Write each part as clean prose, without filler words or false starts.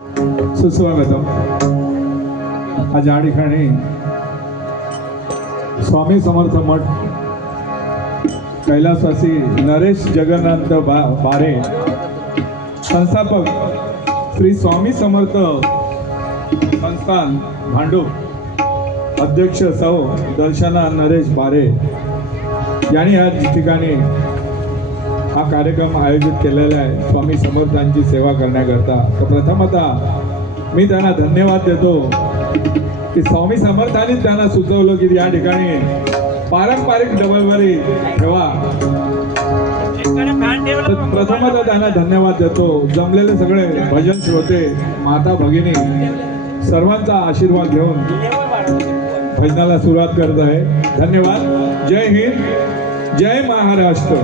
सुस्वागतम. आज या ठिकाणी स्वामी समर्थ मठ कैलासवासी नरेश जगन्नाथ बारे संस्थापक श्री स्वामी समर्थ संस्थान भांडूप अध्यक्ष सौ दर्शना नरेश बारे यांनी या ठिकाणी हा कार्यक्रम आयोजित केलेला आहे स्वामी समर्थांची सेवा करण्याकरता. तर प्रथमतः मी त्यांना धन्यवाद देतो की स्वामी समर्थांनी त्यांना सुचवलं की या ठिकाणी पारंपरिक डबलबरी ठेवा. प्रथमतः त्यांना धन्यवाद देतो. जमलेले सगळे भजन श्रोते माता भगिनी सर्वांचा आशीर्वाद घेऊन भजनाला सुरुवात करत आहे. धन्यवाद. जय हिंद, जय महाराष्ट्र.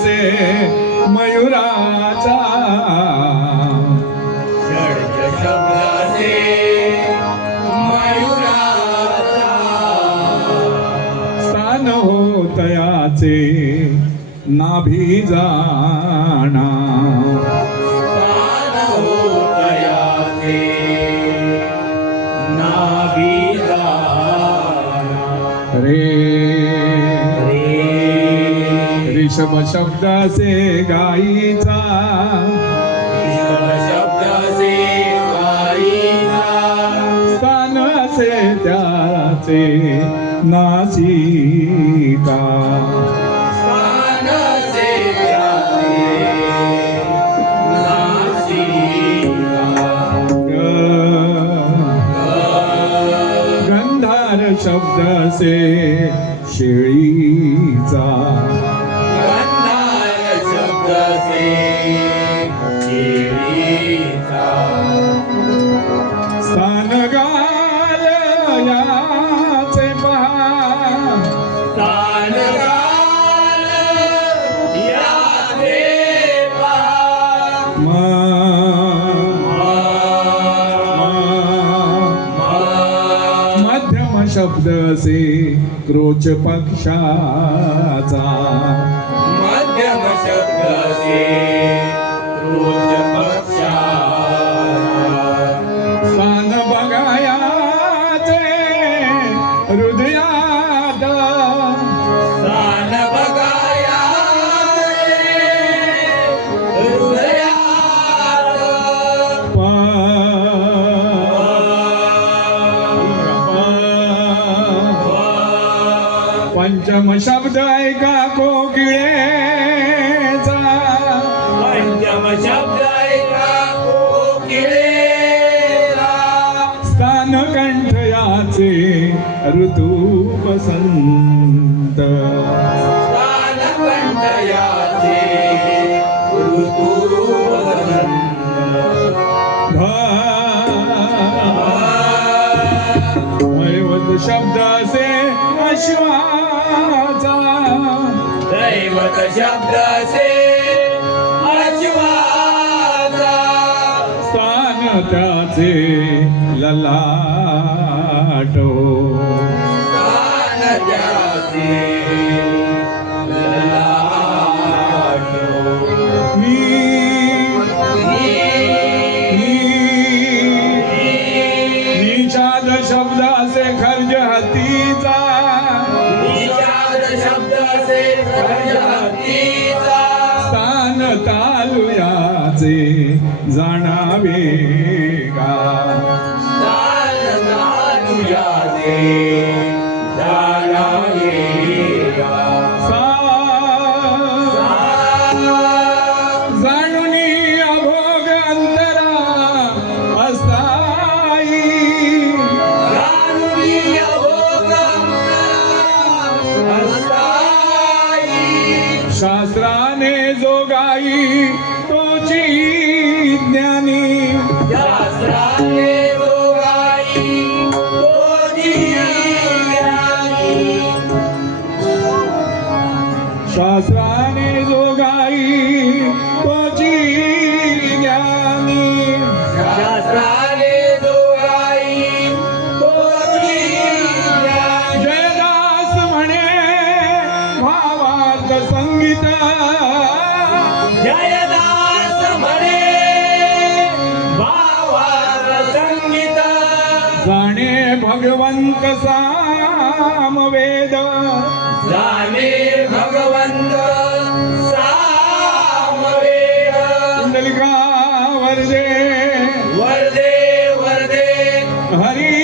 से मयूराचा षड्ज शब्द से मयूराचा स्थान होतयाचे नाभी जाणा. स्थान होतयाचे नाभी जाणा. ऋषभ शब्द से गाईचा ऋषभ शब्द से गाईचा स्थान से त्याचे नासिका. स्थान से त्याचे नासिका. गंधार शब्द से शेळीचा स्थान गालयाचे पहा. स्थान गालयाचे पहा. मध्यम शब्द से क्रोच पक्षाचा. मध्यम शब्द से क्रोच पक्षाचा. स्थान बघायाचे हृदयात. स्थान बघायाचे हृदयात. पंचम शब्द ऐका कोकिळेचा. पंचम शब्द ऐका कोकिळेचा. स्थान कंठ याचे ऋतू वसंत. स्थान कंठ याचे ऋतू वसंत. दैवत शब्द से अश्वाचा. दैवत शब्द से अश्वाचा. स्थान त्याचे ललाटो. स्थान त्याचे ललाटो. मी जाणावे का तुझ्याचे जाणावे का जाणुनी अभोग अंतरा अस्थायी जाणुनी अभोग अस्थायी शास्त्राने जोगाई तोची ज्ञानी शास्त्राने जोगाई तोची ज्ञानी शास्त्राने जोगाई तोची ज्ञानी शास्त्राने जोगाई तोची ज्ञानी जयदास म्हणे भावार्थ संगीत जयदास म्हणे भावार्थ संगीत जाणे भगवंत सामवेद जाणे भगवंत सामवेद कुंडलिका वरदे वरदे वरदे हरी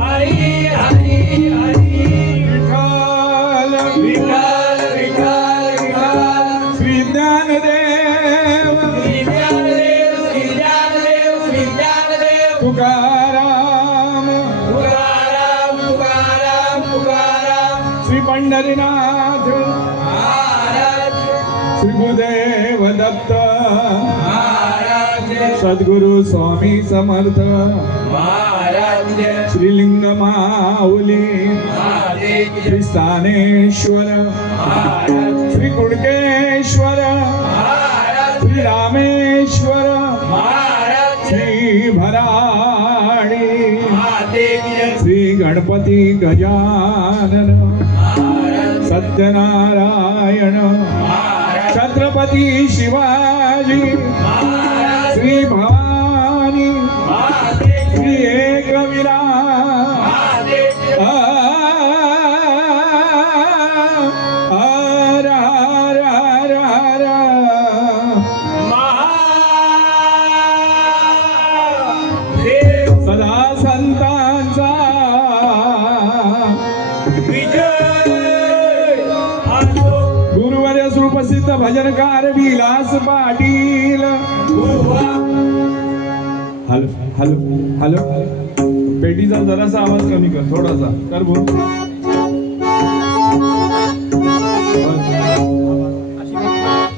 हरी हरी हरी विठ्ठल विठ्ठल विठ्ठल विठ्ठल श्री ज्ञानदेव श्री ज्ञानदेव श्री ज्ञानदेव श्री ज्ञानदेव तुकाराम तुकाराम तुकाराम तुकाराम श्री पंढरीनाथ महाराज श्री गुरुदेव दत्त महाराज सद्गुरु स्वामी समर्थ महाराज श्रीलिंग माऊली महादेव श्री स्थानेश्वर महाराज श्री कुडकेश्वर महाराज श्री रामेश्वर महाराज श्री भराडी महादेव श्री गणपती गजानन महाराज सत्यनारायण महाराज छत्रपती शिवाजी महाराज श्री भवानी महादेव श्री एकविरा महादेव महादेव सदा संतांचा विजय असो गुरुवर्य सुप्रसिद्ध भजनकार विलास पाटील गुरुवा हॅलो हॅलो हॅलो पेटीचा जरासा आवाज कमी कर थोडासा कर बोल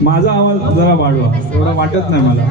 माझा आवाज जरा वाढवा एवढा वाटत नाही मला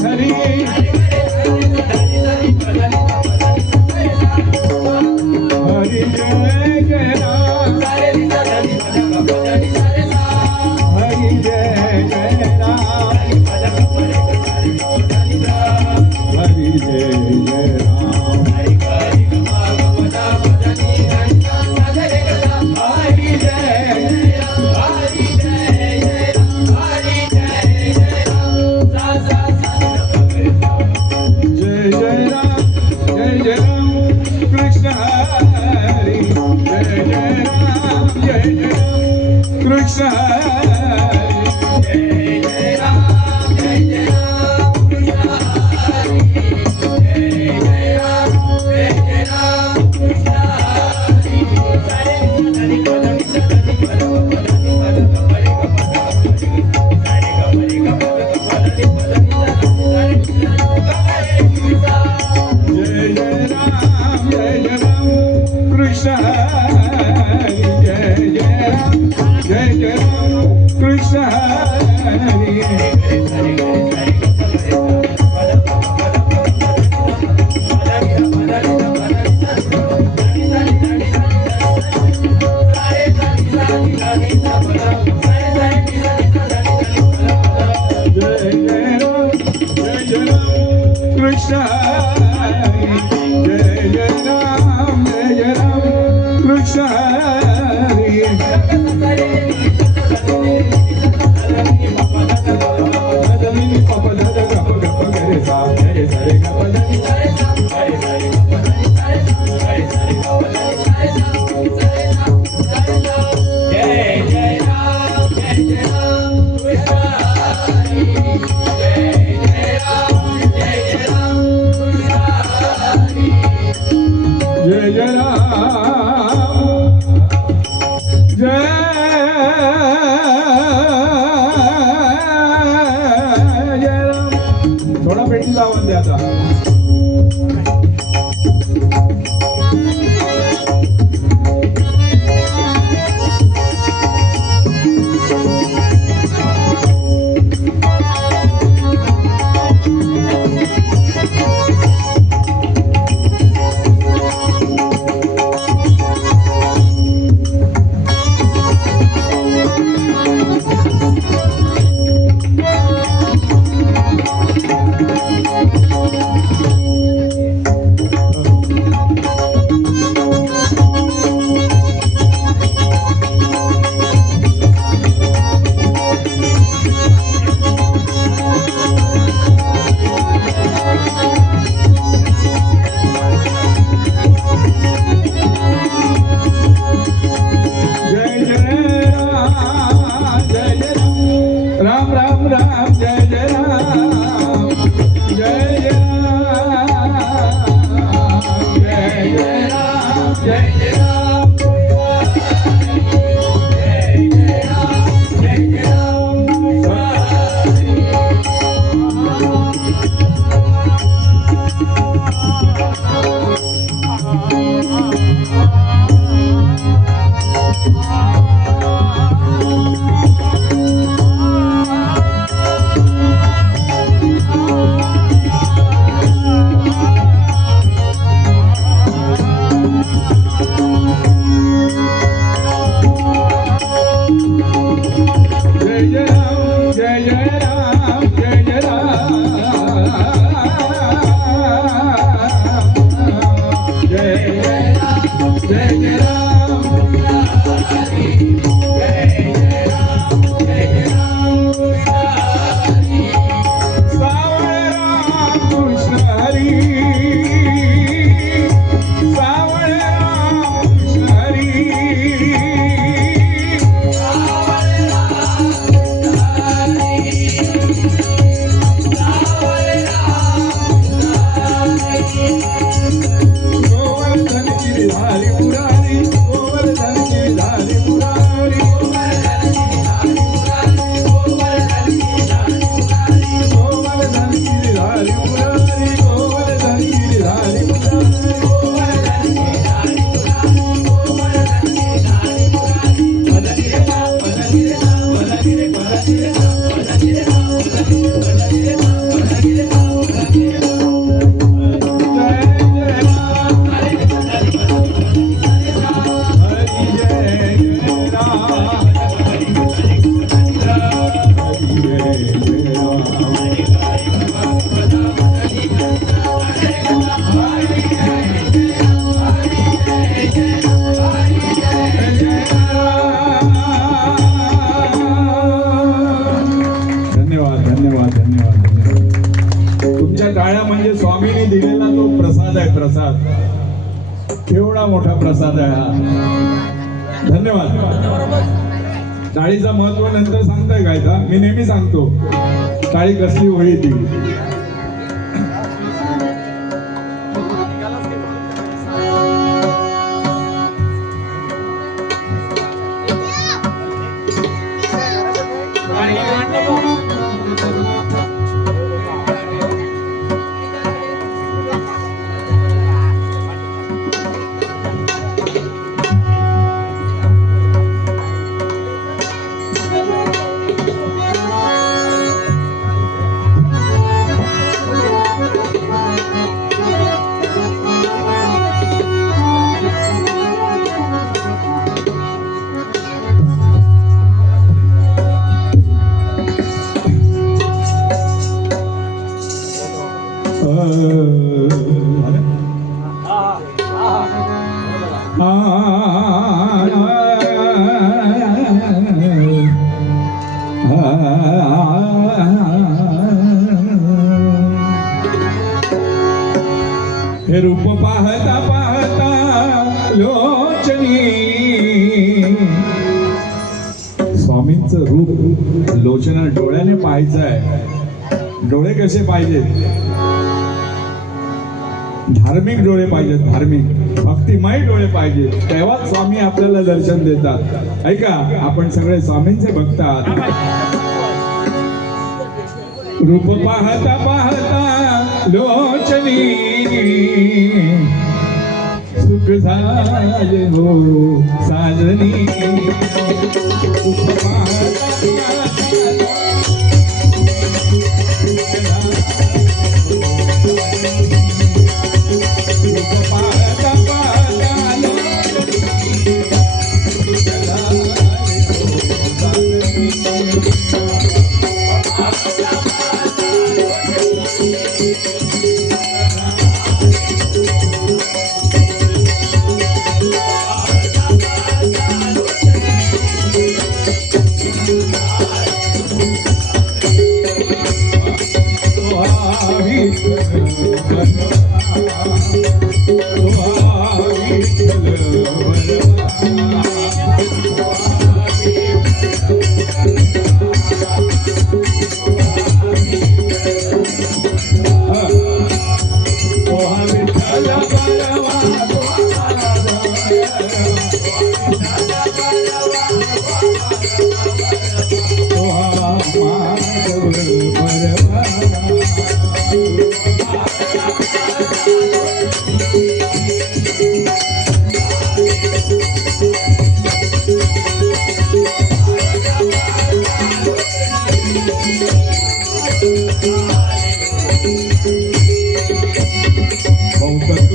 हरी हरी जय जय राम कृष्ण हरी जय जय राम जय जय राम थोडा पेटीचा आवाज द्या आता राम राम राम जय जय राम जय जय राम जय जय राम जय जय राम जय जय तुमच्या टाळ्या म्हणजे स्वामींनी दिलेला तो प्रसाद आहे. प्रसाद केवढा मोठा प्रसाद आहे हा. धन्यवाद. टाळीचं महत्व नंतर सांगताय काय का? मी नेहमी सांगतो टाळी कसली होईल ती. हे रूप पाहता पाहता लोचनी स्वामींचं रूप लोचना डोळ्याने पाहायचं आहे. डोळे कसे पाहिजे? धार्मिक डोळे पाहिजेत, धार्मिक भक्तिमय डोळे पाहिजे, तेव्हाच स्वामी आपल्याला दर्शन देतात. ऐका, आपण सगळे स्वामींचे भक्त आहात. रूप पाहता पाहता लोचनी सुख झाले हो साजनी. रूप पाहता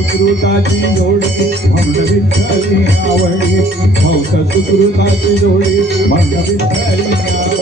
सुकृताची जोडी म्हणून विठ्ठली आवडी. भक्त सुकृताची जोडी म्हणून विठ्ठली आवडी.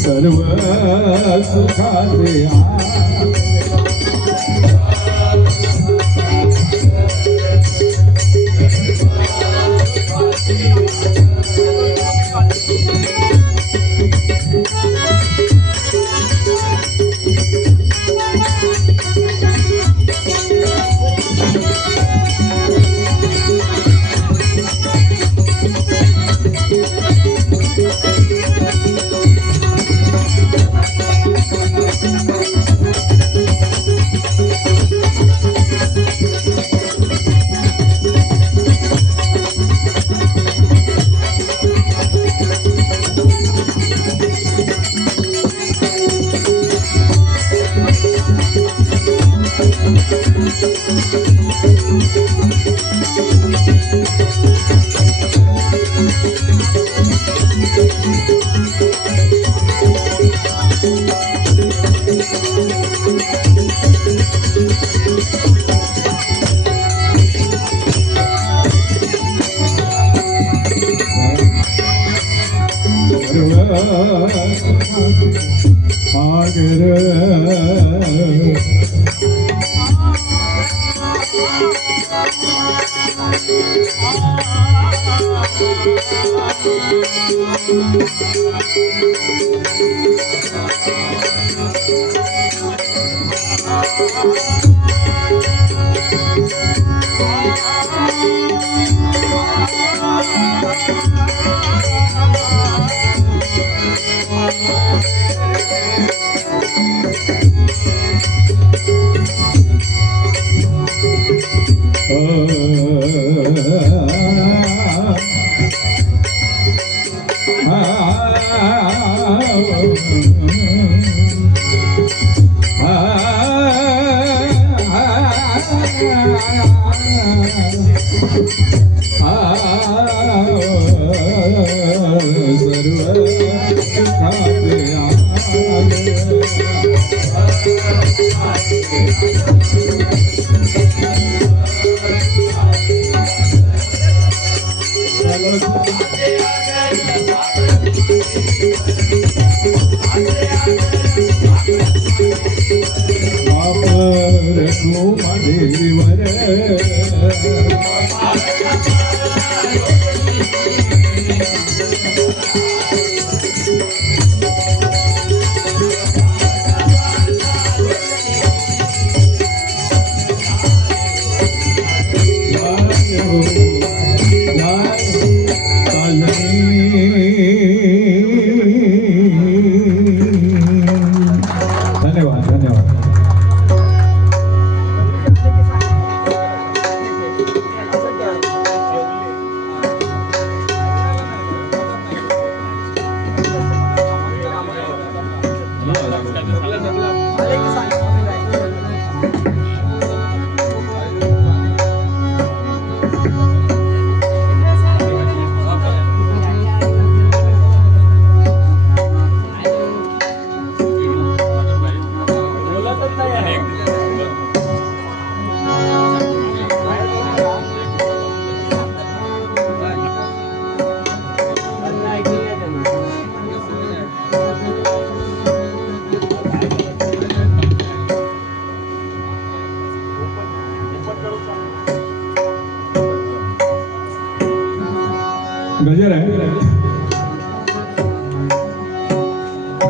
सर्व सुखाचे वापर तू माझेवर धन्यवाद धन्यवाद. गजर आहे.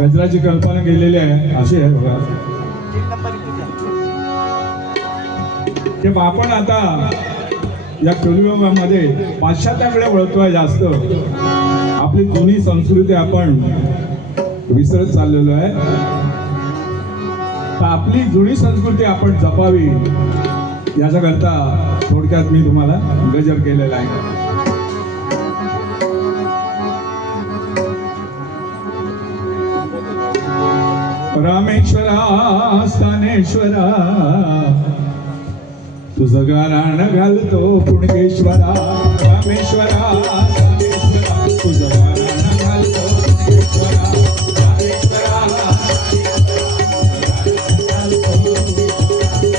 गजराची कल्पना केलेली आहे अशी आहे बघा की आपण आता या कलियुगामध्ये पाश्चात्याकडे वळतोय जास्त. आपली जुनी संस्कृती आपण विसरत चाललेलो आहे. तर आपली जुनी संस्कृती आपण जपावी याच्याकरता थोडक्यात मी तुम्हाला गजर केलेला आहे. रामेश्वरा स्थानेश्वरा तुझं गाराण घालतो पुणकेश्वरा. रामेश्वरा स्थानेश्वरा तुझं गाराण घालतो पुणकेश्वरा. रामेश्वरा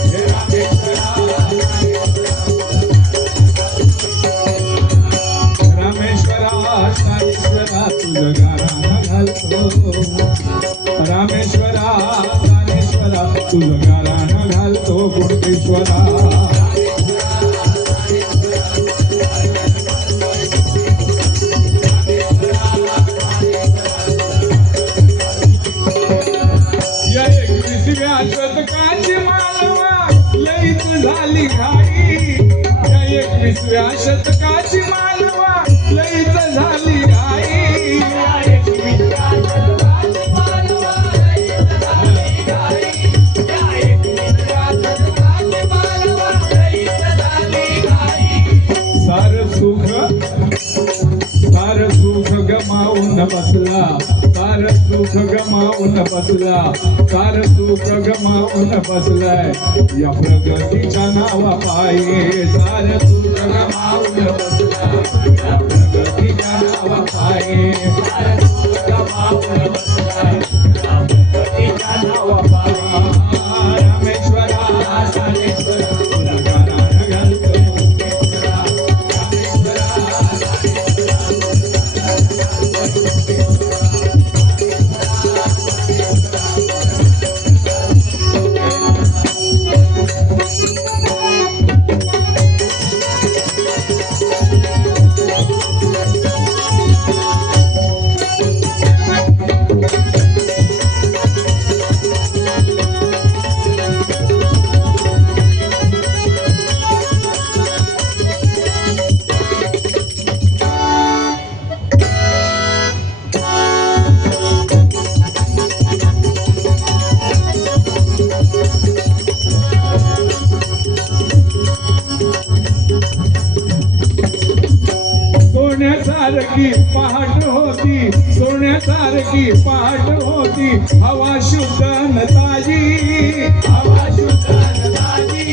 हे रामेश्वरा रामेश्वरा स्थानेश्वरा तुझं गाराण घालतो. रामेश्वरा ज्ञानेश्वरा तुझं गाराण घालतो पुणकेश्वरा. या 21व्या शतकाची मानवा लईच झाली घाई. या 21व्या शतकाची मानवा लईच झाली घाई. सार सुख गमावून बसला. सार सुख गमावून बसला. सार सुख गमावून बसलाय या प्रगतीच्या नावा पायी. सार सुख गमावून बसला या प्रगतीच्या नावा पायी. सार सुख गमावून बसलाय या प्रगतीच्या नावा पायी. रामेश्वरा स्थानेश्वरा तुझं गाराण घालतो पुणकेश्वरा. सोन्यासारखी पहाट होती. सोन्यासारखी पहाट होती. हवा शुद्ध न ताजी. हवा शुद्ध न ताजी.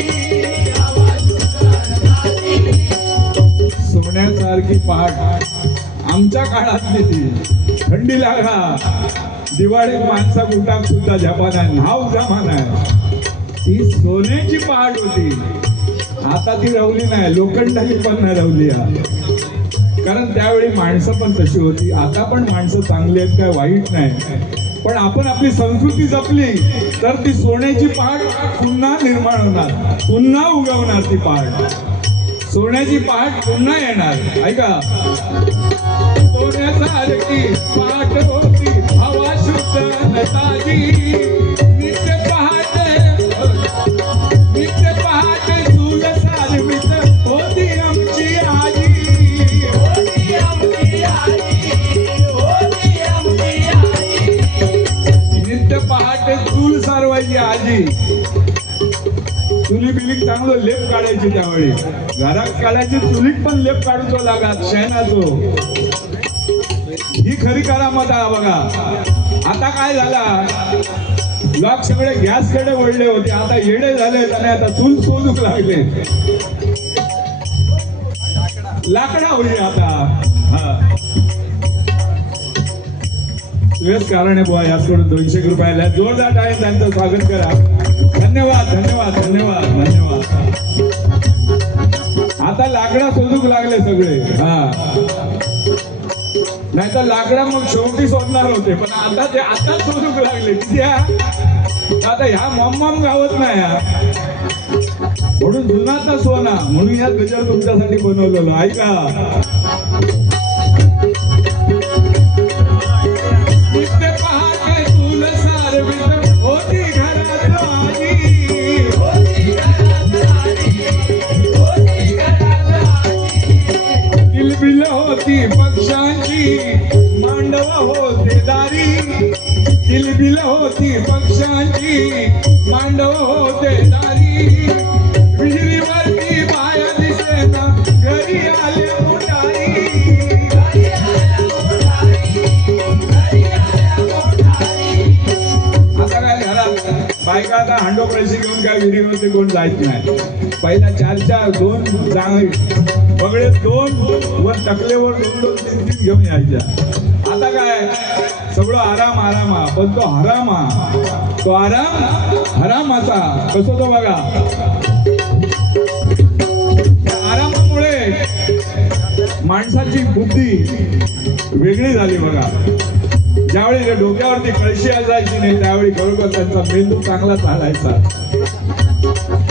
हवा शुद्ध न ताजी. सोन्यासारखी पहाट आमच्या काळातली ती. थंडी लागा दिवाळीत माणसा कुटाक सुद्धा जपान आहे. नाव जमान आहे. ती सोन्याची पहाट होती. आता ती रवली नाही, लोखंडाची पण नाही रवली हा. कारण त्यावेळी माणसं पण तशी होती. आता पण माणसं चांगली आहेत, काय वाईट नाही. पण आपण आपली संस्कृती जपली तर ती सोन्याची पहाट पुन्हा निर्माण होणार, पुन्हा उगवणार ती पहाट. सोन्याची पहाट पुन्हा येणार. ऐका, सोन्यासारखी पहाट होती, हवा शुद्ध न ताजी. नित्य पहाटे चूल सारवीत होती आमची आजी. नित्य पहाटे चूल सारवायची आजी. चुली बिलीक चांगलं लेप काढायची त्यावेळी. घरात काढायची, चुलीत पण लेप काढूचो लागात शेणाचो. ही खरी करामत आहे बघा. आता काय झाला, लोक सगळे गॅस कडे वळले होते, आता येडे झाले आणि आता चूल शोधूक लागले. लाकडा होई आता. हा, तुझेच कारण आहे बुवा. याचकडून 200 रुपयाला जोरदार टाळ्या त्यांचं स्वागत करा. धन्यवाद धन्यवाद धन्यवाद धन्यवाद. आता लाकडा शोधूक लागले सगळे. हा, नाही तर लाकडा मग शेवटी शोधणार होते, पण आता ते आताच शोधूक लागले. आता ह्या मॉम गावत नाही म्हणून जुनाचा सोना म्हणून ह्या गजर तुमच्यासाठी बनवलेलं. ऐका, नित्य पहाटे चूल सारवीत होती घरात आजी. किलबिल होती पक्ष्यांची, मांडव होते दारी. किलबिल होती पक्ष्यांची, मांडव होते दारी. विहिरीवरती बाया दिसेना, घरी आले मोटारी. आता काय घरात बायका आता हांडो पैसे घेऊन काय विहिरीवरती कोण जायच नाही. पहिला 4 2 जांग बगळे 2 वर टकलेवर 2 3 घेऊन यायच्या. आता काय सगळं आराम आराम. पण तो हराम, तो आराम हरामाचा. कसं तो बघा, आरामामुळे माणसाची बुद्धी वेगळी झाली बघा. ज्यावेळी डोक्यावरती कळशी असायची नाही त्यावेळी खरोखर त्यांचा मेंदू चांगला चालायचा.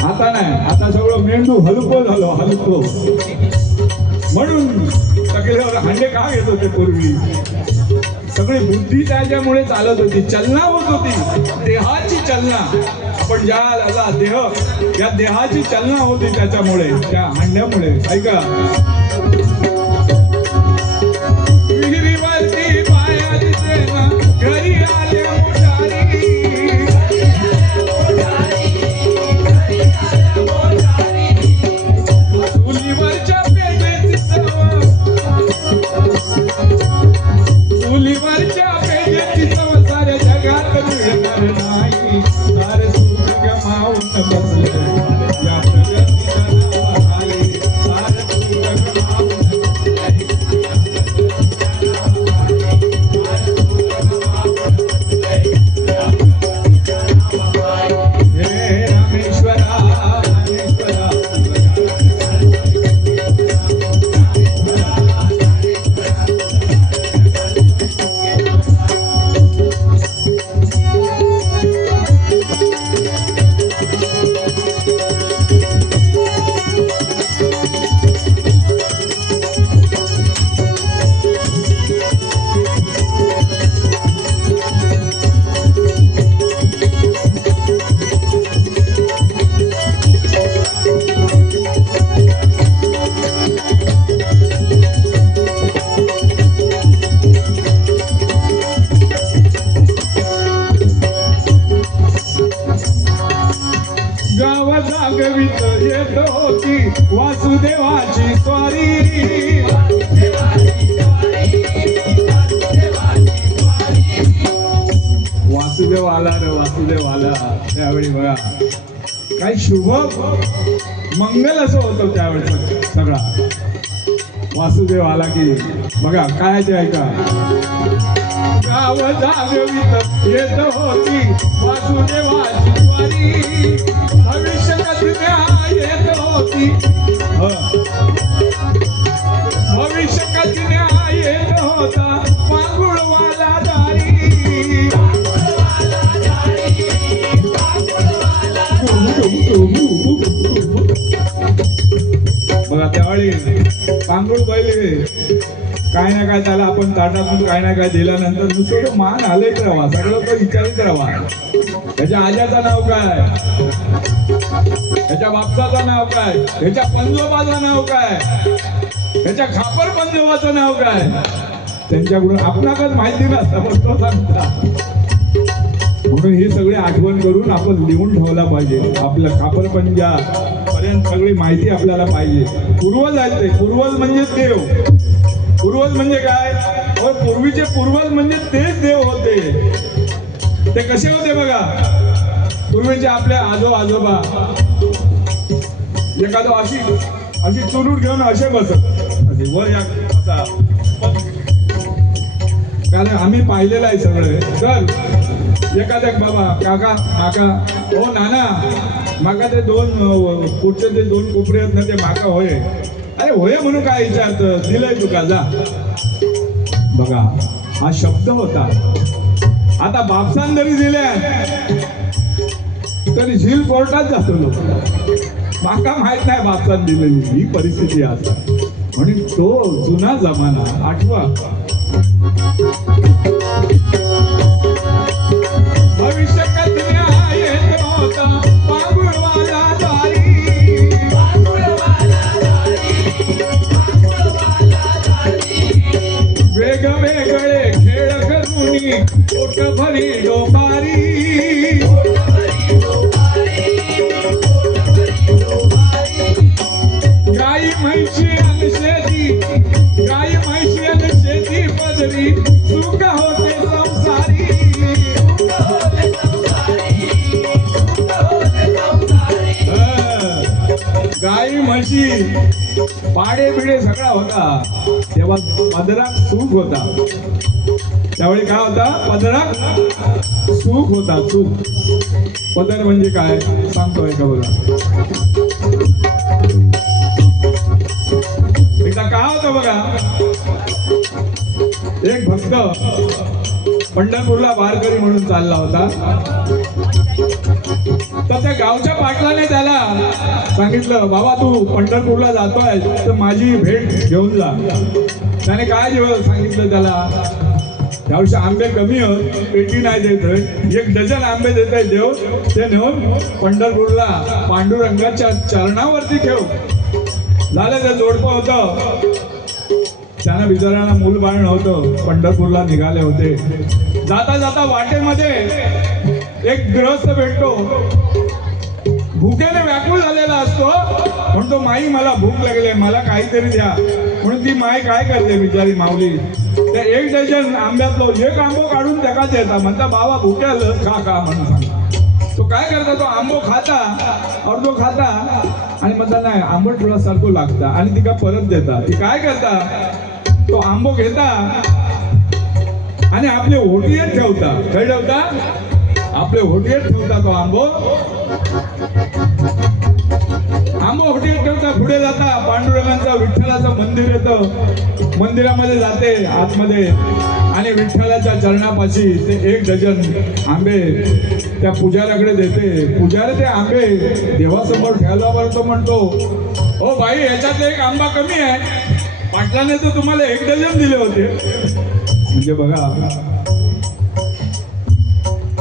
आता नाही, आता सगळं मेंदू हलको झालो, हलको. म्हणून टकल्यावर हांडे का घेत होते पूर्वी. सगळी बुद्धी त्याच्यामुळे चालत होती, चलना होत होती, देहाची चलना. आपण ज्या देह, या देहाची चलना होती त्याच्यामुळे, त्या हांड्यामुळे. ऐका, विहिरीवरती बाया दिसेना, घरी आले मोटारी. चुलीवरच्या पेजेची चव, चुलीवरच्या पेजेची चव साऱ्या जगात मिळणार नाही. सारे सुख गमावून बसले या प्रगतीच्या नावाखाली. सारे सुख गमावून हे रामेश्वरा रामेश्वरा. गाव जागवित येत होती वासुदेवाची स्वारी. वासुदेव आला रे, वासुदेव आला. त्यावेळी बघा काही शुभ मंगल असं होतं त्यावेळेस सगळा. वासुदेव आला की बघा काय ते. ऐका, गाव जागवित येत होती वासुदेवाची स्वारी. त्यावेळी पांगुळ बैल काय ना काय त्याला आपण ताटातून काय ना काय दिल्यानंतर नुसतं तो मान आलेच राहा, सगळं तो विचारित राहा. त्याच्या आज्याचं नाव काय, त्याच्या बापसाचं नाव काय, त्याच्या पंजोबाचं नाव काय, त्याच्या खापर पंजोबाचं नाव काय, त्यांच्याकडून आपणाकच माहिती नसतं पण तो सांगता. म्हणून ही सगळी आठवण करून आपण लिहून ठेवला पाहिजे. आपल्या खापरपंजा पर्यंत सगळी माहिती आपल्याला पाहिजे. पूर्वज आहेत ते, पूर्वज म्हणजे देव. पूर्वज म्हणजे काय, पूर्वीचे पूर्वज म्हणजे तेच देव होते. ते कसे होते बघा, पूर्वीचे आपले आजोबा एखादं अशी चुलूट घेऊन असे बसत असे वर या असा. कारण आम्ही पाहिलेलं आहे सगळं. तर एखाद्या बाबा काका हो नाना माका ते पुढचे ते 2 कोपरे आहेत ना ते माका होय. अरे होय म्हणून काय विचारत, दिलंय तुका जा. बघा हा शब्द होता. आता बापसान जरी दिल्या तरी झील कोर्टात जातो लोक. माका माहित नाही बापसान दिलेली ही परिस्थिती आता. म्हणून तो जुना जमाना आठवा. भविष्य कन्या येत होता पांगुळवाला दारी. वेगवेगळे खेळ करूनी पोट भरी डोबारी. गाई म्हैशी आणि शेती, गाई म्हैशी आणि शेती पदरी सुख होते संसारी. गाई म्हशी पाडे बिडे सगळा होता. तेव्हा पदरात सुख होता. त्यावेळी काय होता, पदरात सुख होता. सुख पदर म्हणजे काय सांगतोय का बघा. एकदा काय होतं बघा, एक भक्त पंढरपूरला वारकरी म्हणून चालला होता. तर त्या गावच्या पाटलाने त्याला सांगितलं, बाबा तू पंढरपूरला जातोय तर माझी भेट घेऊन जा. त्याने काय सांगितलं त्याला, त्यावर्षी आंबे कमी होत, पेटी नाही देत, 1 डझन आंबे देत आहे देव. ते नेऊन पंढरपूरला पांडुरंगाच्या चरणावरती ठेव. झालं ते जोडपं होतं. त्यांना बिचाराला मूल बाळ नव्हतं. पंढरपूरला निघाले होते. जाता जाता वाटेमध्ये एक गृहस्थ भेटतो. भुकेने व्याकुळ झालेला असतो. म्हणतो माई मला भूक लागली, मला काहीतरी द्या. म्हणून ती माई काय करते बिचारी माऊली, त्या 1 डझन आंब्यातलो 1 आंबो काढून त्याका देता. म्हणता बाबा भुक्या लस खा म्हणून सांगता. तो काय करता, तो आंबो खाता, अर्धो खाता आणि म्हणता नाही आंबट थोडासारखं लागता आणि तिका परत देता. ती काय करता, तो आंबो घेता आणि आपले होटीयेत ठेवता. काय ठेवता, आपले होटीयेत ठेवता. तो आंबो होटीयेत ठेवता. पुढे जाता, पांडुरंगाचं विठ्ठलाचं मंदिर येतं. मंदिरामध्ये जाते आतमध्ये आणि विठ्ठलाच्या चरणापाशी ते 1 डझन आंबे त्या पुजाऱ्याकडे देते. पुजारी ते आंबे देवासमोर ठेवल्यावर तो म्हणतो, ओ बाई याच्यात 1 आंबा कमी आहे, पाटलाने तर तुम्हाला 1 डझन दिले होते. म्हणजे बघा,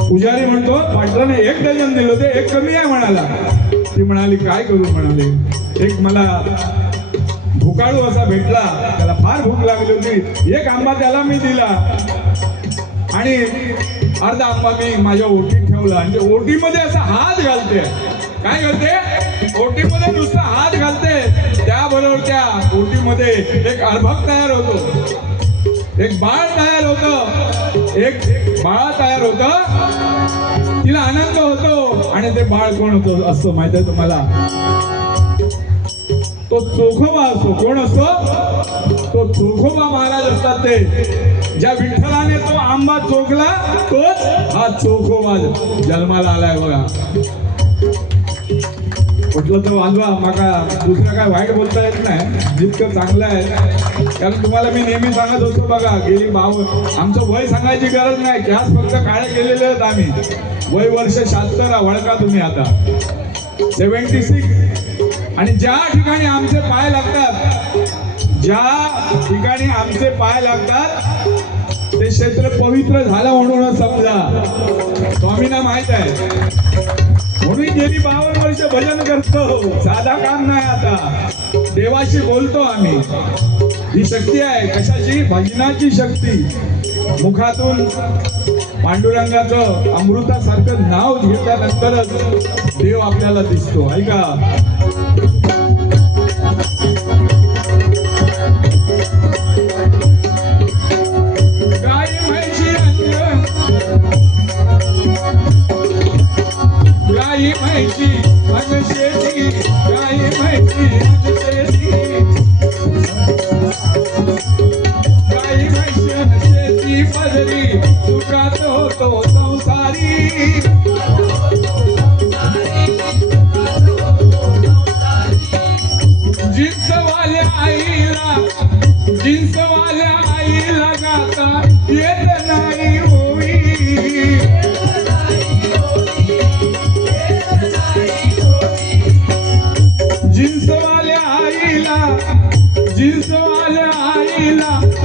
पुजारी म्हणतो पाटलाने 1 डझन दिले होते, 1 कमी आहे म्हणाला. ती म्हणाली काय करू, म्हणाले एक मला भुकाळू असा भेटला, त्याला फार भूक लागली होती. 1 आंबा त्याला मी दिला आणि अर्धा आंबा मी माझ्या ओटीत ठेवला. आणि ते ओटीमध्ये असा हात घालते. काय करते, ओटीमध्ये नुसता हात घालते. त्याबरोबर त्या ओटीमध्ये एक अर्भक तयार होतो, एक बाळ तयार होतं. एक बाळ तयार होतं. तिला आनंद होतो. आणि ते बाळ कोण होतं असतो माहिती आहे तुम्हाला, तो चोखोबा असतो. कोण असतो, तो चोखोबा महाराज असतात. ते ज्या विठ्ठलाने तो आंबा चोखला तोच हा चोखोबा जन्माला आलाय बघा. म्हटलं तर वाजवा, माका दुसरं काय वाईट बोलता येत नाही, जितकं चांगलं आहे. कारण तुम्हाला मी नेहमी सांगत होतो बघा, गेली 52 आमचं वय सांगायची गरज नाही, त्याच फक्त काळे केलेले आहेत आम्ही. वय वर्ष 76 वळका तुम्ही आता 76. आणि ज्या ठिकाणी आमचे पाय लागतात, ज्या ठिकाणी आमचे पाय लागतात ते क्षेत्र पवित्र झालं म्हणूनच समजा. स्वामींना माहित आहे म्हणून गेली 52 वर्ष भजन करतो. साधा काम नाही, आता देवाशी बोलतो आम्ही. ही शक्ती आहे. कशाची? भजनाची शक्ती. मुखातून पांडुरंगाचं अमृतासारखं नाव घेतल्यानंतरच देव आपल्याला दिसतो. ऐका, गाई म्हैशी अनशेती, गाई म्हैशी अनशेती, गाई म्हैशी अनशेती पदरी सुखात होतो संसारी. जिन्सवाल्या आईला गाता येत नाही होई. जिन्सवाल्या आईला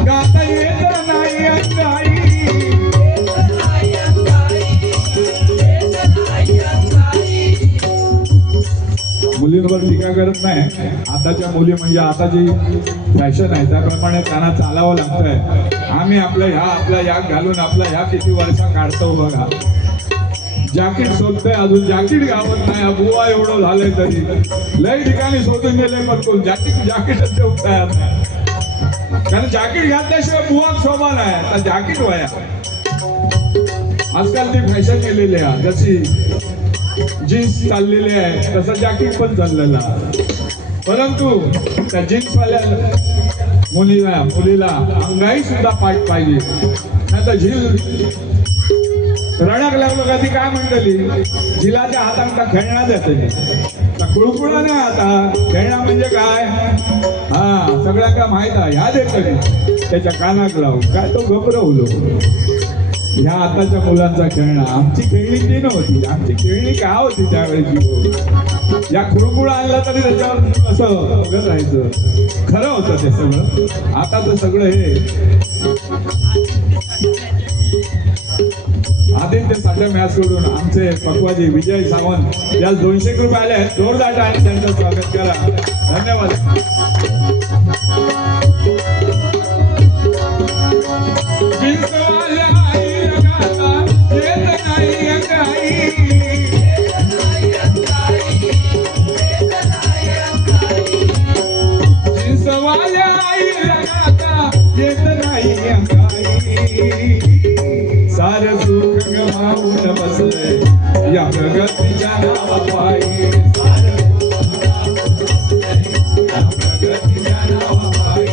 गाता येत नाही अंगाई. मुलींवर टीका करत नाही. आताच्या मुली म्हणजे आताची फॅशन आहे त्याप्रमाणे त्यांना चालावं लागतंय. आम्ही आपला याक घालून ह्या किती वर्षा काढतो बघा. जॅकेट शोधतोय, अजून जॅकेट गावत नाही. बुवा एवढं झालंय तरी लय ठिकाणी शोधून गेले, पण कोण जॅकेटच देऊ तयार नाही. कारण जॅकेट घातल्याशिवाय बुवा शोभा नाही. आता जॅकेट वया आजकाल ती फॅशन गेलेली आहे. जशी जीन्स चाललेली आहे तसं जॅकेट पण चाललेला. परंतु त्या जीन्सवाल्या मुलीला अंगाई सुद्धा पाठ पाहिजे. नाही तर झील रडक लागलो का ती काय म्हणतली, झिलाच्या हातात खेळणा देते. कुळकुळा नाही. आता खेळणा म्हणजे काय, हा सगळ्यांना माहित आहे. ह्या देत त्याच्या कानाक लावून काय तो घबरवलो. ह्या आताच्या मुलांचा खेळणं. आमची खेळणी ती नव्हती. आमची खेळणी काय होती त्यावेळेची. या खुळकुळा आणला तरी त्याच्यावर असं बघत राहायचं. खरं होतं ते सगळं. आता तर सगळं हे आदित्य साठे मॅच सोडून आमचे पक्वाजी विजय सावंत या 200 रुपये आले आहेत. जोरदार आणि त्यांचं स्वागत करा. धन्यवाद. सार सुख गमावून बसले या प्रगतीच्या नावापायी. प्रगतीच्या नावापायी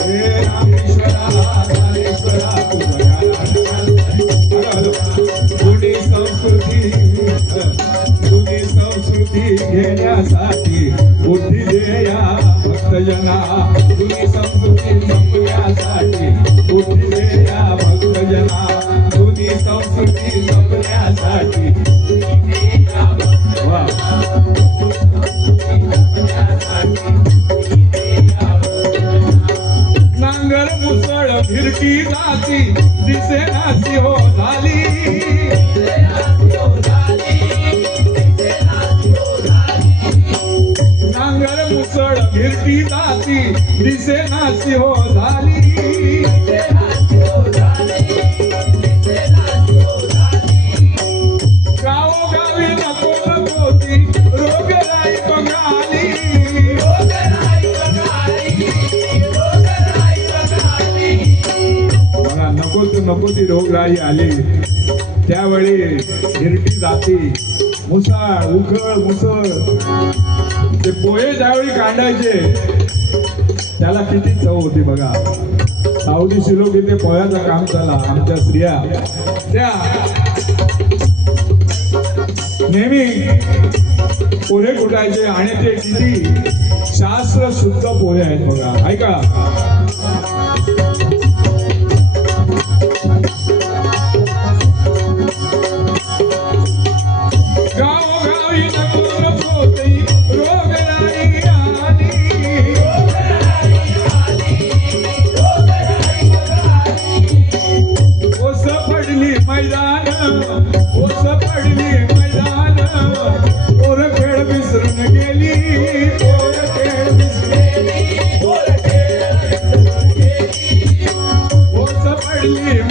हे रामेश्वरा ज्ञानेश्वरा तुझी संस्कृती घेण्यासाठी बुद्धी देया भक्तजना. तुझी संस्कृती जपण्यासाठी बुद्धी देया भक्तजना. तुझी संस्कृती जपण्यासाठी नांगर मुसळ फिरकी जाती दिसेनासी हो झाली. नांगर मुसळ फिरकी जाती दिसेनासी हो झाली. गावोगावी नको नको ती रोगराई बघाली. मला नको ती रोगराई आली. त्यावेळी हिरटी जाती मुसळ उखळ मुसळ ते पोहे ज्यावेळी काढायचे त्याला किती चव होती बघा. सावली शिलोक इथे पोह्याचं काम झाला. आमच्या स्त्रिया त्या नेहमी पोहे कुटायचे आणि ते किती शास्त्र शुद्ध पोहे आहेत बघा. ऐका,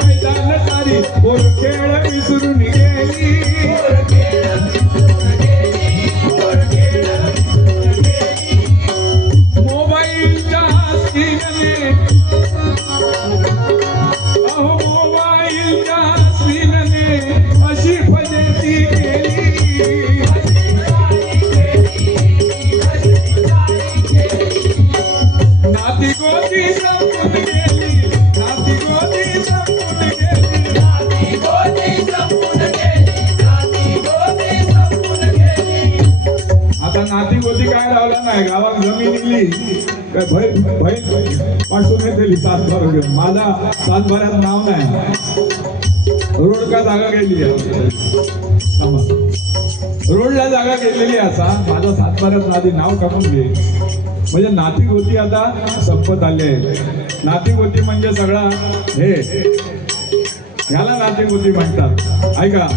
मैदान सारी पोर खेळ विसरून गेली. मोबाईलच्या स्क्रीनने अहो मोबाईलच्या स्क्रीनने अशी फजिती केली. नाती गोती संपून गेली. नाती गोती संपून गेली. आता नाती गोती काय राहिला नाही. गावात जमीन निघली काय बहीण पाठवून येते सातबारा घेऊन. माझा सातबाऱ्यात नाव नाही. रोड का जागा गेली रोडला जागा गेलेली असा माझा सातबाऱ्यात आधी नाव काढून घे. म्हणजे नाती गोती आता संपत आले. नाती गोती म्हणजे सगळा हे ह्याला नाती गोती म्हणतात. ऐका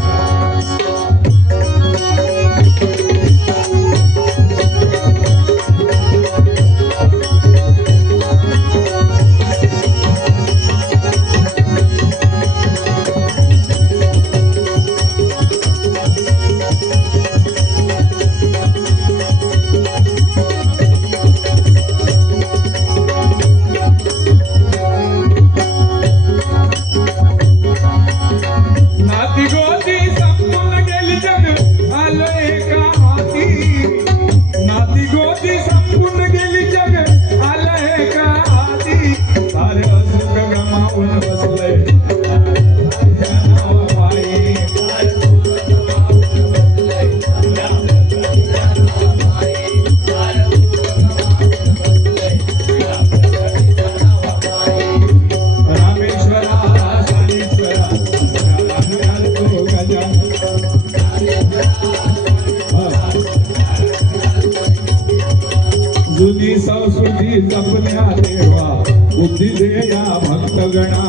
जुनी संस्कृती जपण्या देवा बुद्धी दे या भक्तगणा.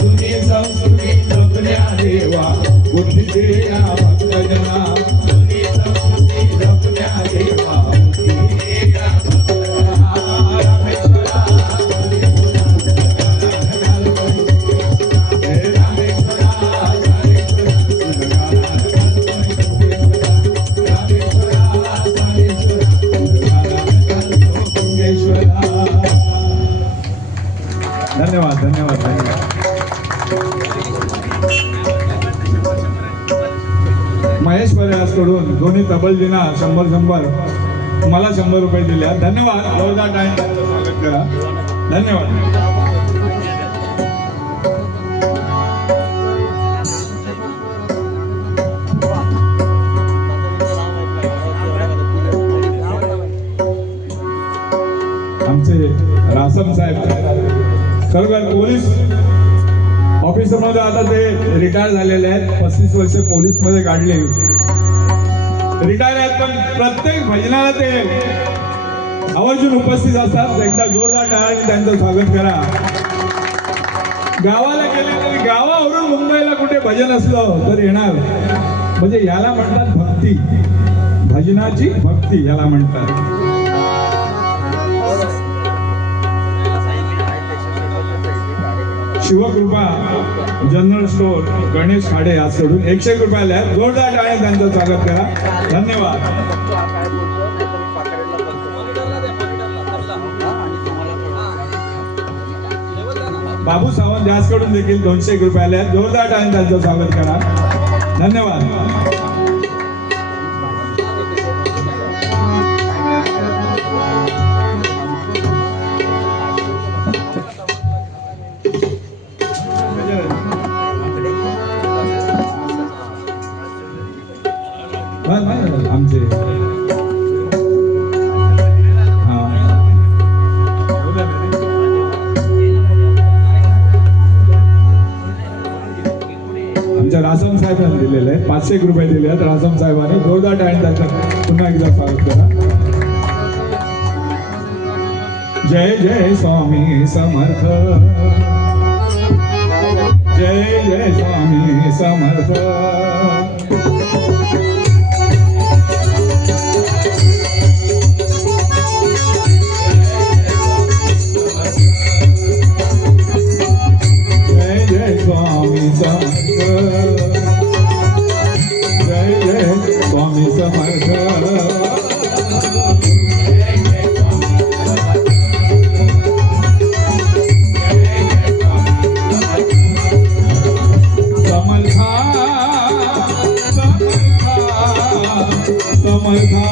जुनी संस्कृती जपण्या देवा बुद्धी दे या भक्तगणा. जुनी संस्कृती जपण्या देवा बुद्धी दे या भक्तगणा. रामेश्वरा हे रामेश्वरा धन्यवाद धन्यवाद धन्यवाद. महेश पर्यासकडून दोन्ही तबलजींना 100 मला 100 रुपये दिले. धन्यवाद. जोरदार टाइम स्वागत करा. धन्यवाद. आमचे रासम साहेब खरोखर पोलीस ऑफिसर मध्ये आता ते रिटायर झालेले आहेत. 35 वर्ष पोलीस मध्ये काढले. रिटायर आहेत पण प्रत्येक भजनाला ते आवर्जून उपस्थित असतात. एकदा जोरदार टाळ्यांनी त्यांचं स्वागत करा. गावाला गेले तरी गावावरून मुंबईला कुठे भजन असलं तर येणार. म्हणजे याला म्हणतात भक्ती. भजनाची भक्ती याला म्हणतात. शिवकृपा जनरल स्टोर गणेश खाडे आज सोडून 101 रुपयाला आहेत. जोरदार टाळ्या त्यांचं स्वागत करा. धन्यवाद. बाबू सावंत याचकडून देखील 201 रुपयाला आहेत. जोरदार टाळ्या त्यांचं स्वागत करा. धन्यवाद. आमचे आमच्या रासम साहेबांनी दिलेले आहे. 501 रुपये दिले आहेत रासम साहेबांनी. जोरदार टाळ्या त्यांचं पुन्हा एकदा स्वागत करा. जय जय स्वामी समर्थ. जय जय स्वामी समर्थ. जय जय स्वामी स्वामी समर्थ जय जय स्वामी समर्थ समर्था समर्था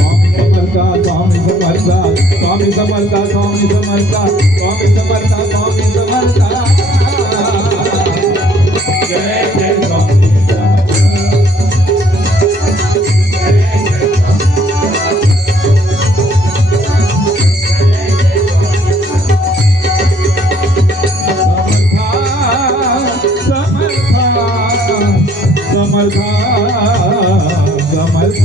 स्वामी समर्थ स्वामी समर्थ स्वामी समर्थ स्वामी समर्थ जय जय स्वामी समर्थ समर्थ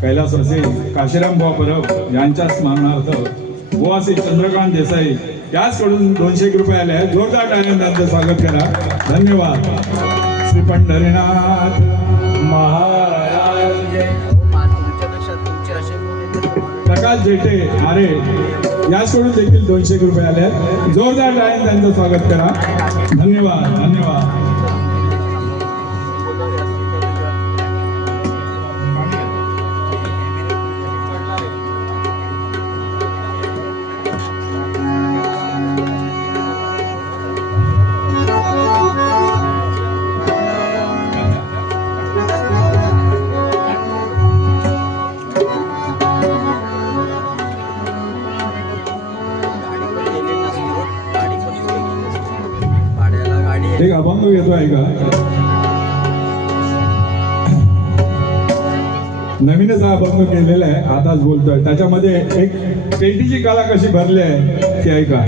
कैलासवासी काशीराम बुवा परब यांच्या स्मरणार्थ बुवासी चंद्रकांत देसाई याचकडून 200 रुपये आले आहेत. जोरदार टाळ्यांनी त्यांचं स्वागत करा. धन्यवाद. श्री पंढरीनाथ महाराज प्रकाश जेठे आरे याचकडून देखील 200 रुपये आले आहेत. जोरदार टाळ्यांनी त्यांचं स्वागत करा. धन्यवाद धन्यवाद. एक अभंग घेतो आहे का? नवीनच हा अभंग केलेला आहे, आताच बोलतोय. त्याच्यामध्ये एक पेटीची कला कशी भरली आहे ती ऐका.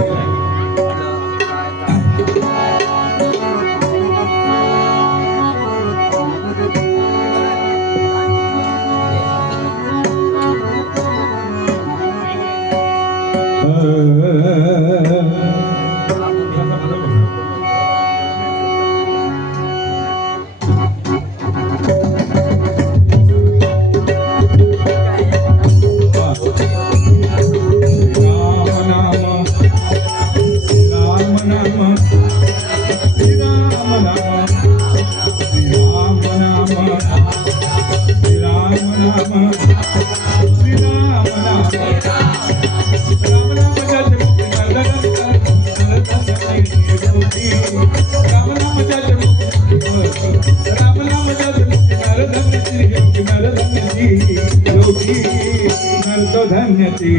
धन्यती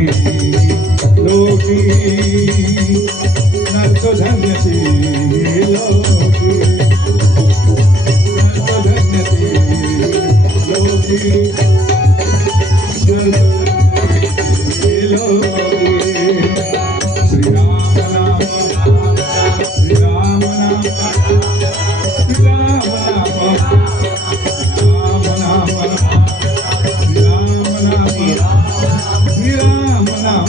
लोकी नर्तो धन्यती लोकी नर्तो धन्यती लोकी श्री राम नाम श्री राम नाम श्री राम नाम राम नाम श्री राम नाम श्री राम नाम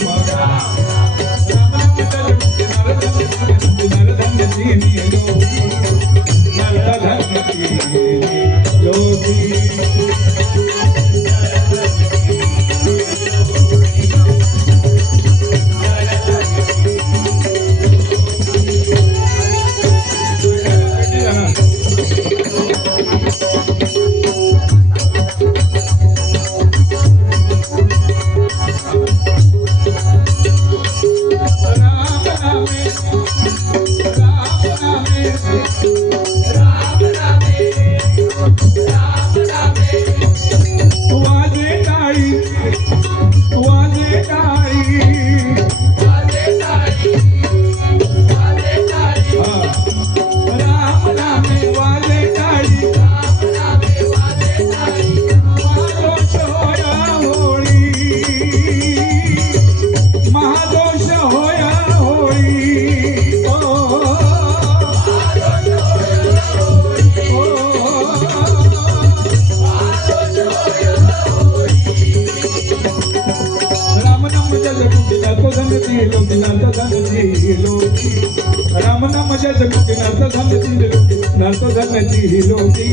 जसमुखी नर्त धन्यती लोकी नर्त धन्यती लोकी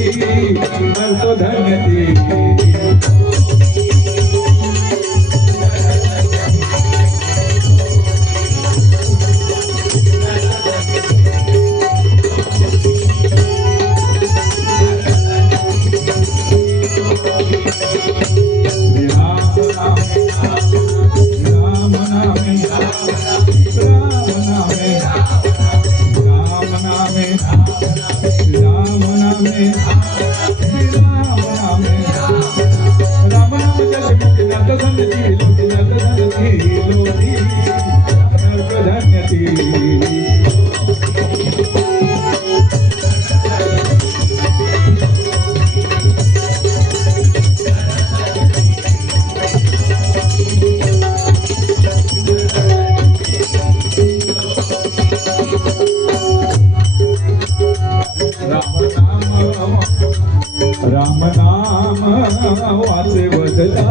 नर्त धन्यती राम नाम वाचे वदला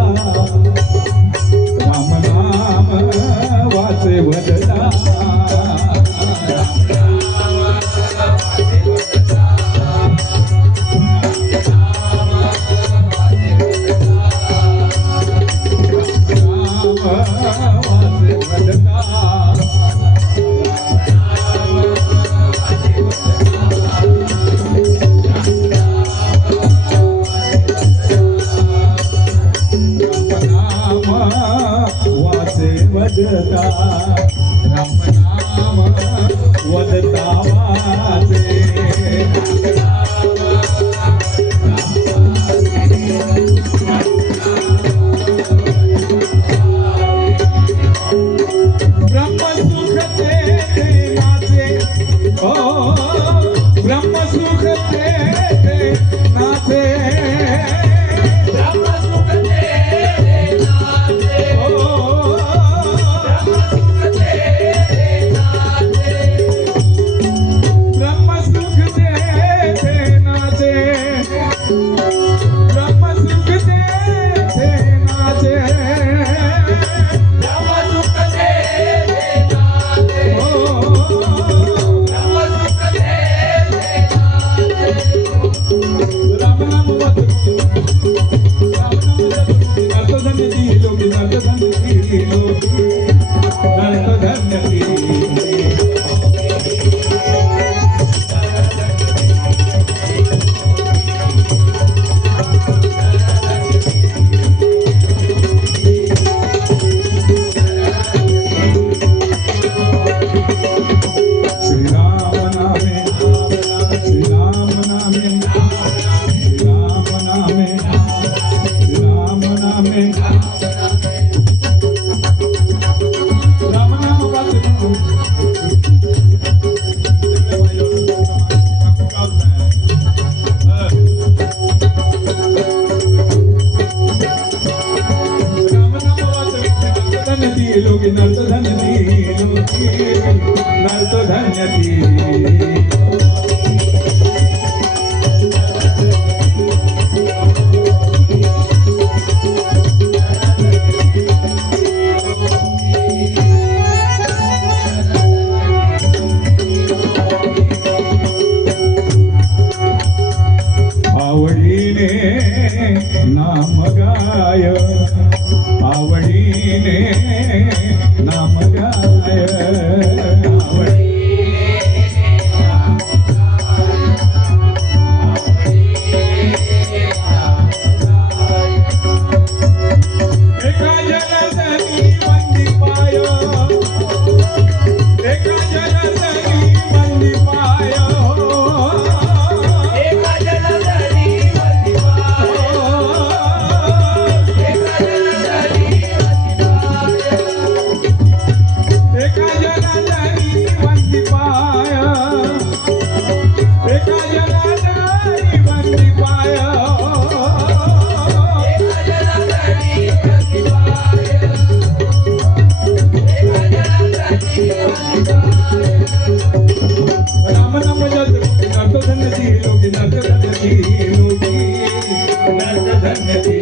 राम नाम वाचे वदला वदता राम नाम वदता वाचे ब्रह्मसुख ते नाचे ओ ब्रह्मसुख ते नाचे लोकी नर्त धन्यती लोकी नर्त धन्यती आवडीने नाम गाय आवडीने नाम गाय एका जलधनी वंदी पाय एका जलधनी वंदी पाय राम नाम जप नर्त धन्यती लोकी नर्त धन्यती लोकी नर्त धन्यती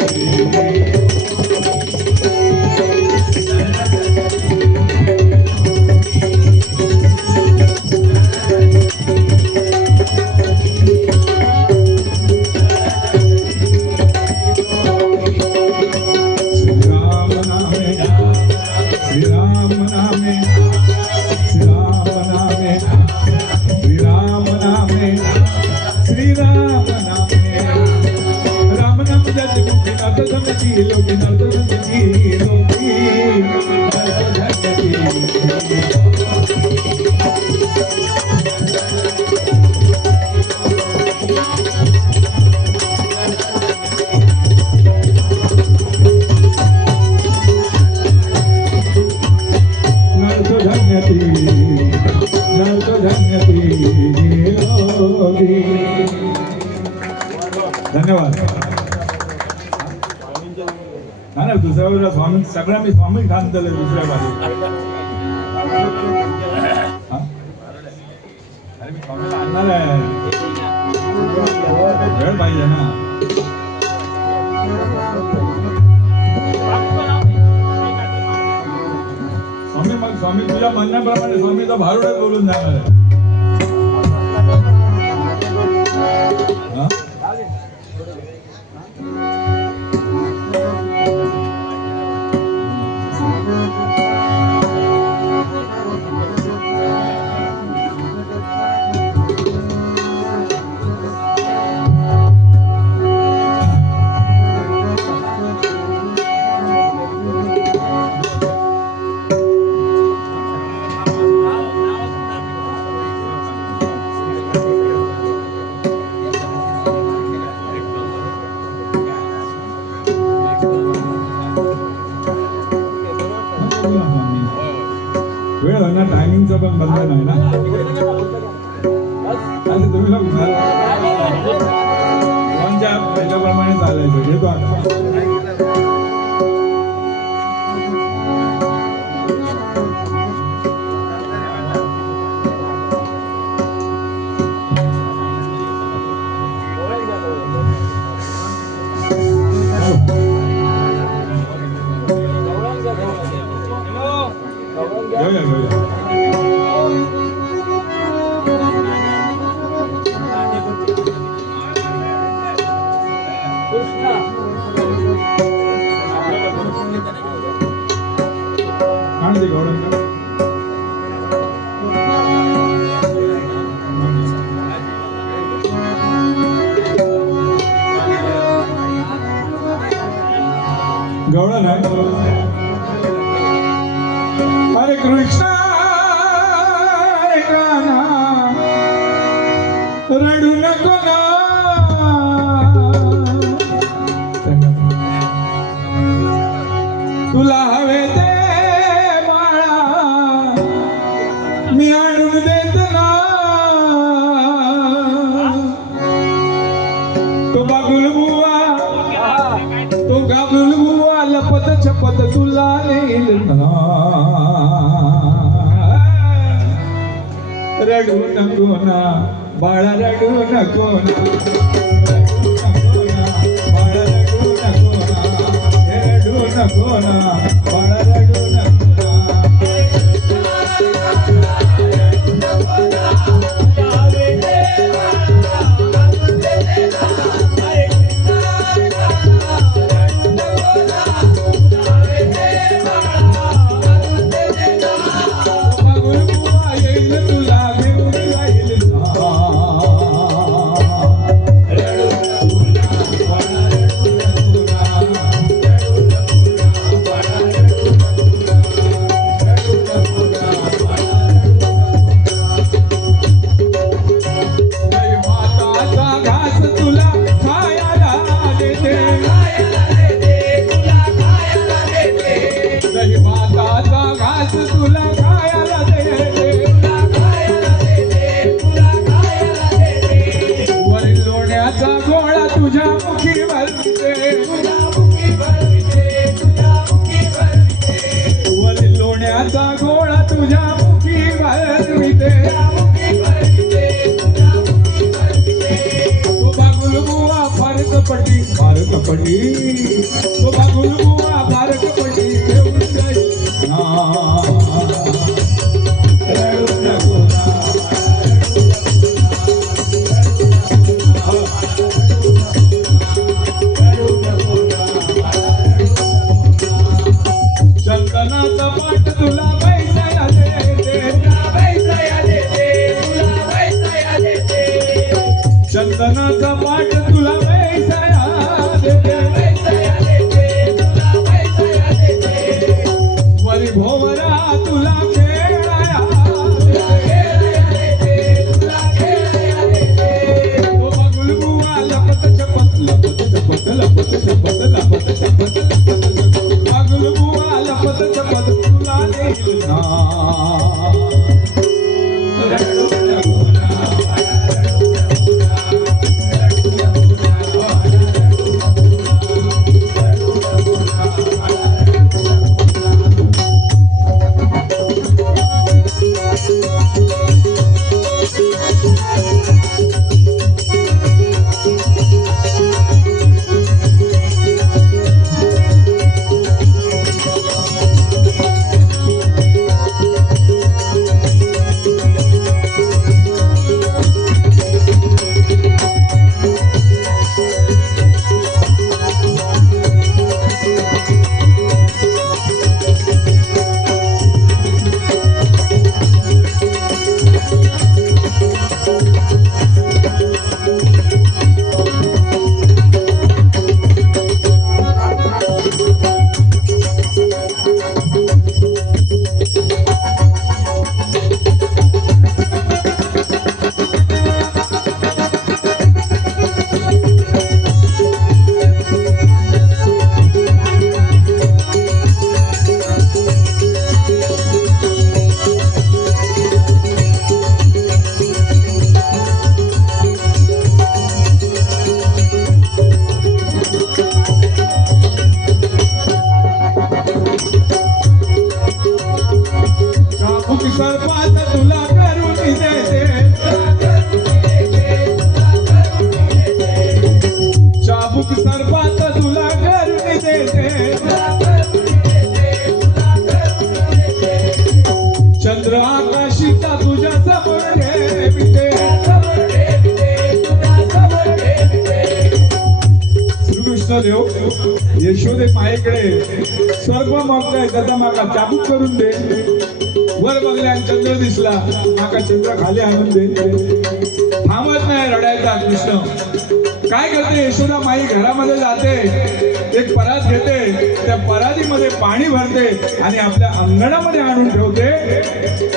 नर्तकी लोकी नर्तकी लोकी नर्तकी धन्यवाद. हा ना दुसऱ्या बाजूला स्वामी सगळ्या मी स्वामी खान दिले दुसऱ्या बाजूला. अरे मी स्वामीला आणणार आहे वेळ पाहिजे ना. स्वामी मग स्वामी तुझ्या म्हणण्याप्रमाणे स्वामीचा भारुडे बोलून जाणार आहे. वेळ ना टायमिंगचं पण बंधन आहे ना. तुम्ही लोक त्याच्याप्रमाणे चालायचं घेतो आता. घेऊया घेऊया. काढते गौरंग गौरव आहे. हरे कृष्ण हरे कान्हा रडू नको ना. तुला हवे ते बाळा मी आणून देत ना. तो बाबुल बुवा तो गाबुल बुवा लपत छपत तुला नेल ना. रडू नको ना बाळा रडू नको ना. बाळा रडू नको ना. रडू नको ना बाळा रडू नको ना. तुझ्या मुखी भरविते वरील लोण्याचा गोळा तुझ्या मुखी भरविते. तो बागुल बुवा फार कपटी फार कपटी. तो बागुल बुवा फार कपटी घेऊन जाईल ना. रडू नको ना. चंदनाचा पाट तुला पैसा देते. चंदनाचा पाट तुला पैसा देते. श्रीकृष्ण देव यशोदे मायेकडे स्वर्ग मागताय त्याचा माका चाबूक करून दे. वर बघल्या चंद्र दिसला माका चंद्र खाली आणून दे. थांबत नाही रडायचा कृष्ण. काय करते यशोदा माई घरामध्ये जाते एक परात घेते त्या परातीमध्ये पाणी भरते आणि आपल्या अंगणामध्ये आणून ठेवते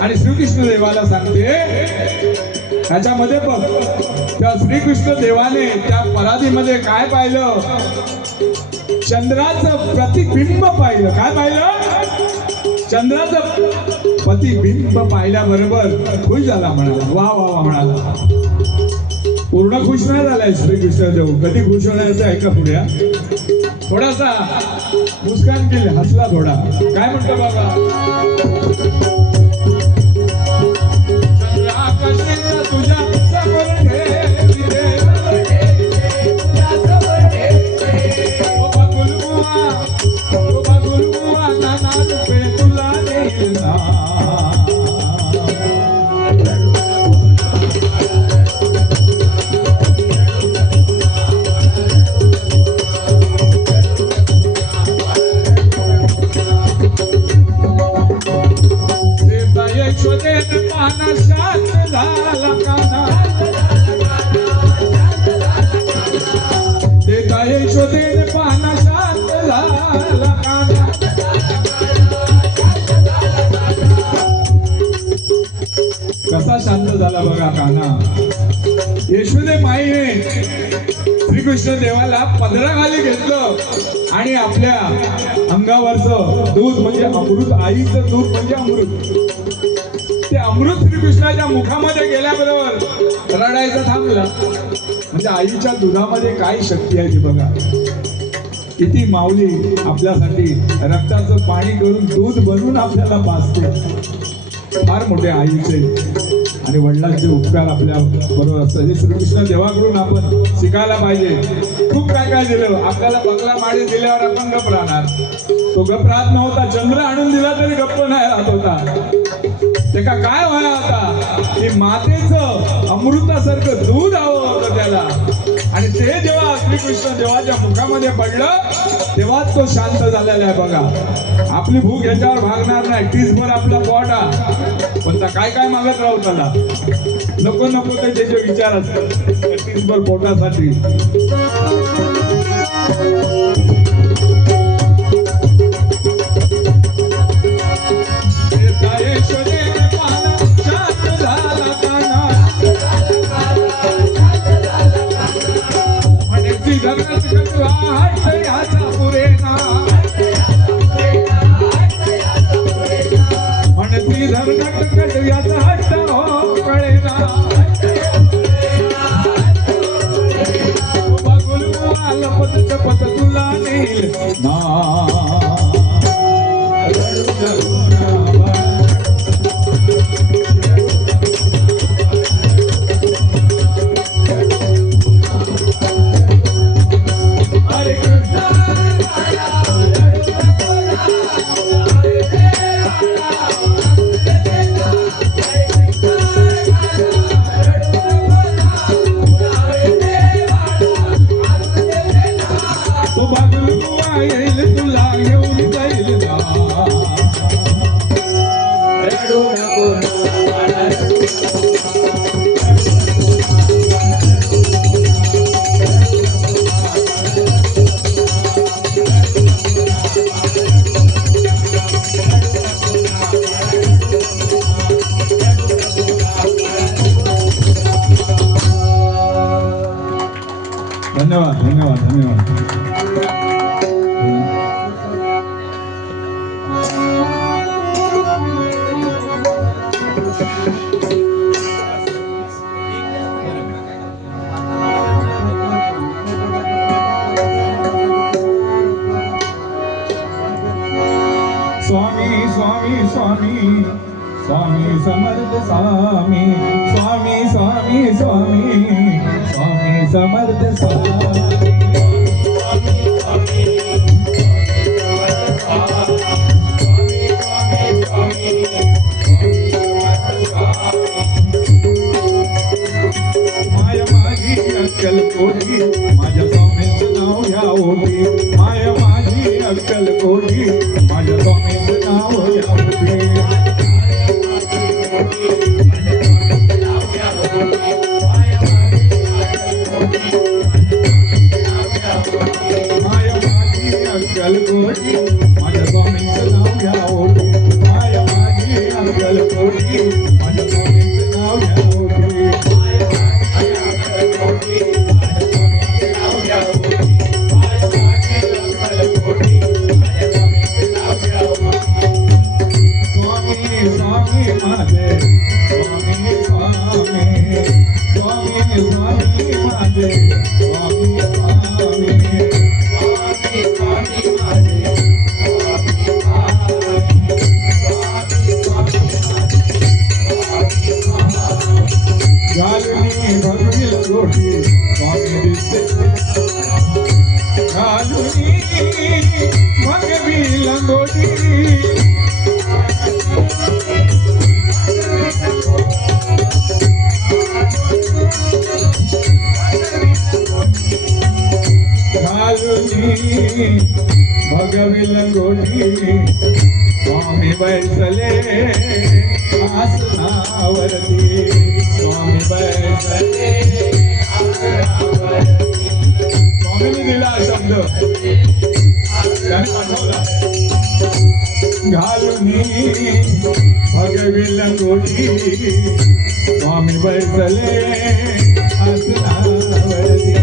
आणि श्रीकृष्ण देवाला सांगते त्याच्यामध्ये बघ. त्या श्रीकृष्ण देवाने त्या परातीमध्ये काय पाहिलं? चंद्राचं प्रतिबिंब पाहिलं. काय पाहिलं? चंद्राचं प्रतिबिंब पाहिल्याबरोबर खुश झाला म्हणाला. वा वा वा म्हणाला. पूर्ण खुश नाही झालाय श्रीकृष्ण देव. कधी खुश होण्याचं आहे का पुढ्या? थोडासा मुस्कान केले हसला थोडा. काय म्हणतो बाबा? तुझ्या समोर ठेविले ओ बगुलबुआ नाना रुपे तुला देईल ना. कसा शांत झाला बघा कान्हा. यशोदे माईने श्रीकृष्ण देवाला पदराखाली घेतलं आणि आपल्या अंगावरचं दूध म्हणजे अमृत, आईचं दूध म्हणजे अमृत, ते अमृत श्रीकृष्णाच्या मुखामध्ये गेल्याबरोबर रडायचं थांबलं. म्हणजे आईच्या दुधामध्ये काय शक्ती आहे ती बघा. किती माऊली आपल्यासाठी रक्ताचं पाणी करून दूध बनवून आपल्याला पाजते. फार मोठे आईचे आणि वडिलांचे उपकार आपल्या बरोबर असतात. हे श्रीकृष्ण देवाकडून आपण शिकायला पाहिजे. खूप काय काय दिलं आपल्याला. बंगला माडी दिल्यावर आपण गप्प राहणार. तो गप्प राहत नव्हता. चंद्र आणून दिला तरी गप्प नाही राहत होता. ते का काय व्हाया होता की मातेचं अमृतासारखं दूध हवं होतं त्याला. आणि ते जेव्हा श्रीकृष्ण देवाच्या मुखामध्ये पडलं तेव्हाच तो शांत झालेला आहे बघा. आपली भूक याच्यावर भागणार नाही. टीसभर आपला पोटा पण काय काय मागत राहू त्याला. नको नको त्याचे जे विचार असतात टीसभर पोटासाठी. धन्यवाद धन्यवाद धन्यवाद. स्वामी स्वामी स्वामी स्वामी समर्थ स्वामी स्वामी स्वामी स्वामी स्वामी समर्थ स्वामी. अक्कलकोटी माझ्या स्वामींचं नाव घ्या ओटी माया माझी अक्कलकोटी माझ्या स्वामींचं नाव घ्या ओटी माया माझी अक्कलकोटी माझ्या स्वामींचं नाव घ्या ओटी माया माझी अक्कलकोटी माझ्या स्वामींचं नाव घ्या ओटी स्वामी स्वामी माझे स्वामी स्वामी स्वामी स्वामी माझे स्वामी स्वामी घालुनी भगविल गोटी स्वामी दिसते घालुनी भगविल गोटी घालुनी भगविल गोटी स्वामी बैसले आसनावरती स्वामी बैसले आसनावरती स्वामींनी दिला शब्द त्याने पाठवला घालुनी भगविल गोटी स्वामी बैसले आसनावरती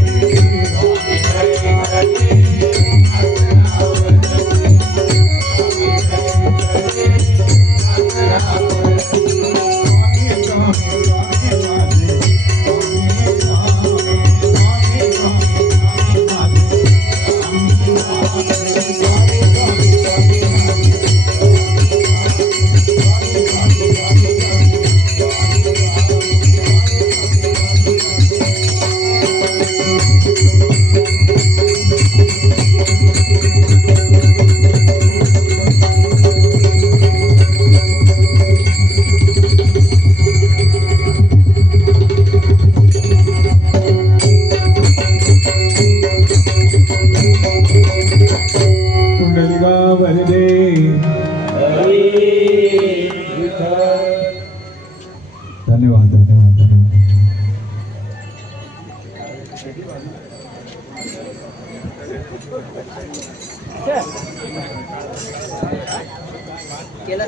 धन्यवाद धन्यवाद केलं